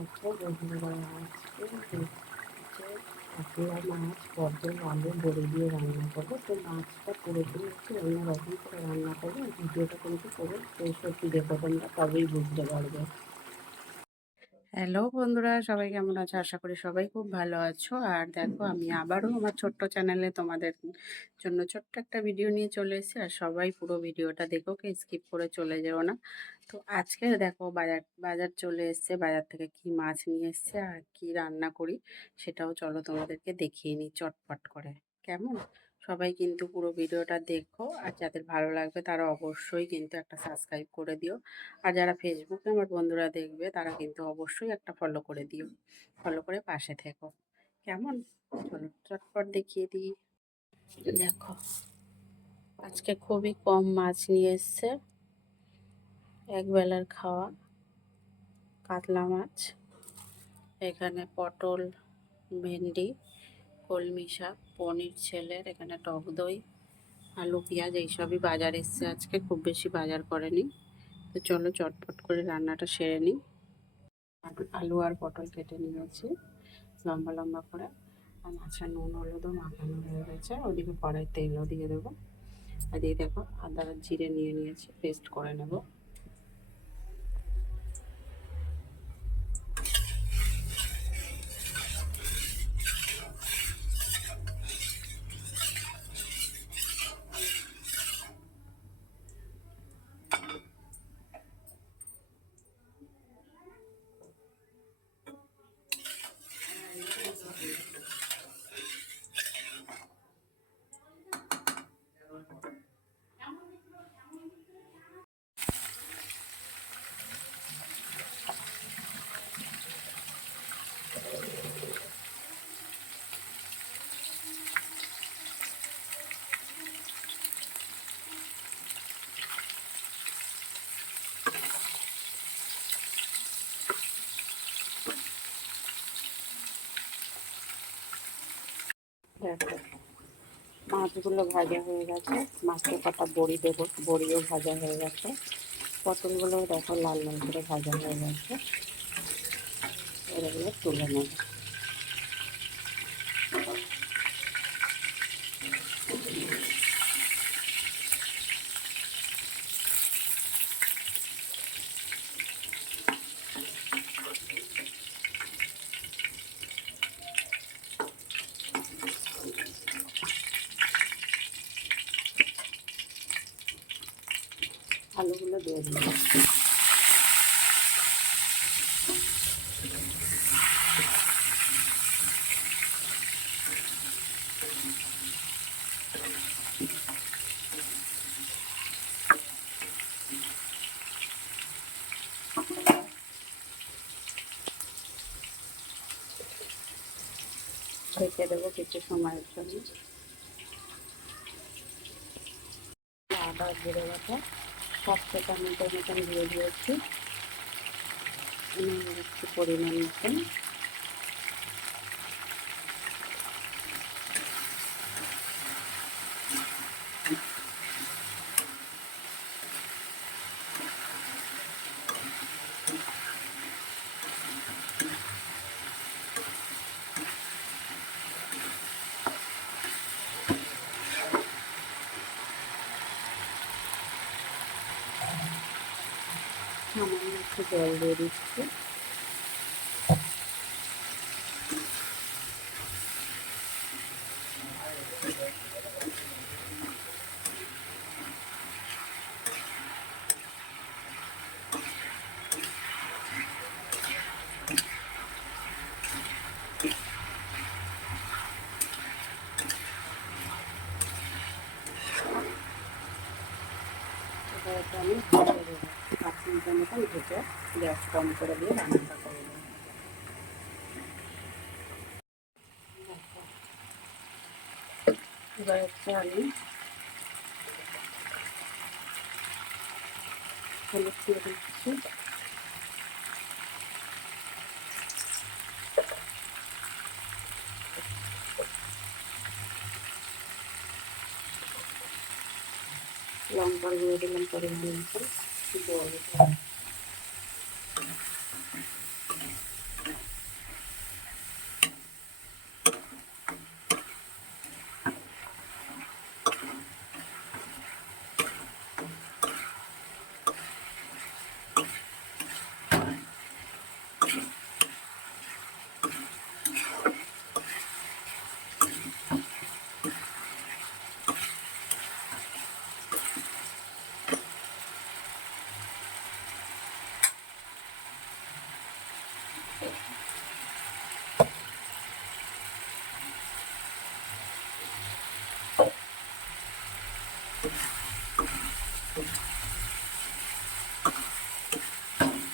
আচ্ছা বন্ধুরা, আজকে হচ্ছে কাতলা মাছ, পটল, আলু, বড়ি দিয়ে রান্না করবো। তো মাছটা পুরোপুরি একটু অন্যরকম করে রান্না করবো। ভিডিওটা কিন্তু পুরো শেষ অবধি দেখো তোমরা, তবেই বুঝতে পারবে। হ্যালো বন্ধুরা, সবাই কেমন আছো? আশা করি সবাই খুব ভালো আছো। আর দেখো, আমি আবারও আমার ছোট্ট চ্যানেলে তোমাদের জন্য ছোট্ট একটা ভিডিও নিয়ে চলে এসেছি। আর সবাই পুরো ভিডিওটা দেখো, কে স্কিপ করে চলে যেও না। তো আজকে দেখো বাজার বাজার চলে এসছে। বাজার থেকে কি মাছ নিয়ে এসছে আর কি রান্না করি সেটাও চলো তোমাদেরকে দেখিয়ে নিই চটপট করে। কেমন? সবাই কিন্তু পুরো ভিডিওটা দেখো। আর যাদের ভালো লাগবে তারা অবশ্যই কিন্তু একটা সাবস্ক্রাইব করে দিও। আর যারা ফেসবুকে আমার বন্ধুরা দেখবে তারা কিন্তু অবশ্যই একটা ফলো করে দিও। ফলো করে পাশে থেকো। কেমন? চলো চটপট দেখিয়ে দিই। দেখো, আজকে খুবই কম মাছ নিয়ে এসছে। একবেলার খাওয়া কাতলা মাছ। এখানে পটল, ভেন্ডি, কলমি শাক, পনির ছেলের, এখানে টক দই, আলু, পেঁয়াজ এইসবই বাজার এসছে আজকে। খুব বেশি বাজার করেনি। তো চলো চটপট করে রান্নাটা সেরে নিই। আলু আর পটল কেটে নিয়েছি লম্বা লম্বা করে। আর মাছে নুন হলুদও মাখানো হয়ে গেছে। ওদিকে কড়াই তেলও দিয়ে দেবো। আর দিয়ে দেখো, আদা জিরে নিয়ে নিয়েছি, পেস্ট করে নেব। দেখো, মাছগুলো ভাজা হয়ে গেছে। মাছটা কটা বড়ি দেবো, বড়িও ভাজা হয়ে গেছে। পটলগুলো দেখো লাল লাল করে ভাজা হয়ে গেছে। এগুলো তুলে নেব। আলুগুলো দিয়ে দিই। ঢেকে দেবো কিছু সময়ের জন্য। আদা জিরে বাটা 7 চামচের মতন দিয়ে দিয়েছি। একটু পরিমাণ মতন। সামান্য একটু জল দিয়ে দিচ্ছি। এবার আমি ঢেকে দেবো। 5 মিনিটের মতন ঢেকে গ্যাস কম করে দিয়ে রান্নাটা করে দেবো। এবার হচ্ছে আমি হলুদ দিয়ে দিচ্ছি। লঙ্কার গুঁড়ো দিলাম পরিমাণ মতন।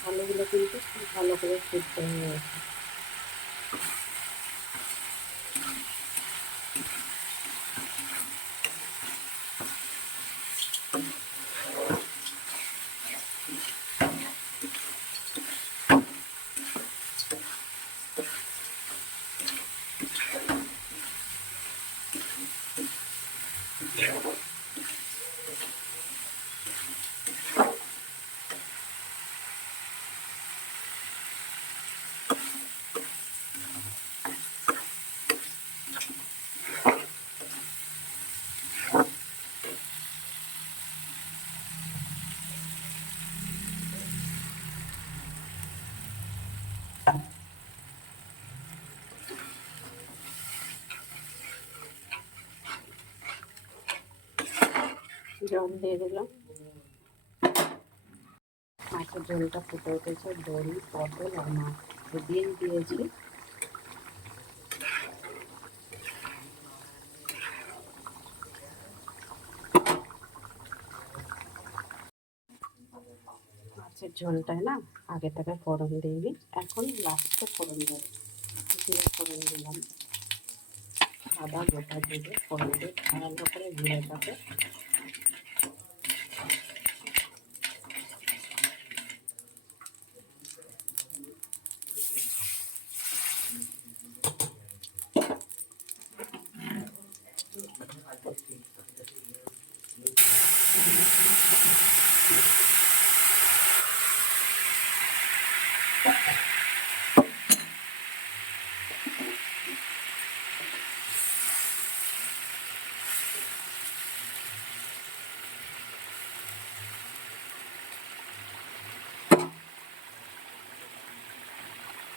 আলুগুলো কিন্তু খুব ভালো করে সিদ্ধ হয়ে গেছে। জল দিয়ে দিলাম। মাছের ঝোলটা ফুটে উঠেছে, বড়ি, পটল আর মাছ বিন দিয়েছি। মাছের ঝোলটায় না আগে থেকে ফোড়ন দিইনি, এখন লাস্টে ফোড়ন দেবো। জিরে ফোড়ন দিলাম, আদা গোটা জিরে ফোড়ন দিয়ে ভালো করে জিরেটাকে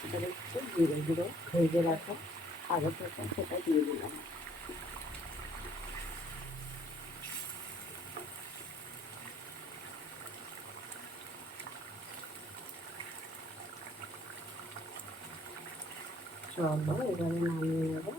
এবারে একটু জিরে গুঁড়ো ভেজে রাখা আগে থেকে সেটা দিয়ে দিলাম। চলো এবারে নামিয়ে নেবো।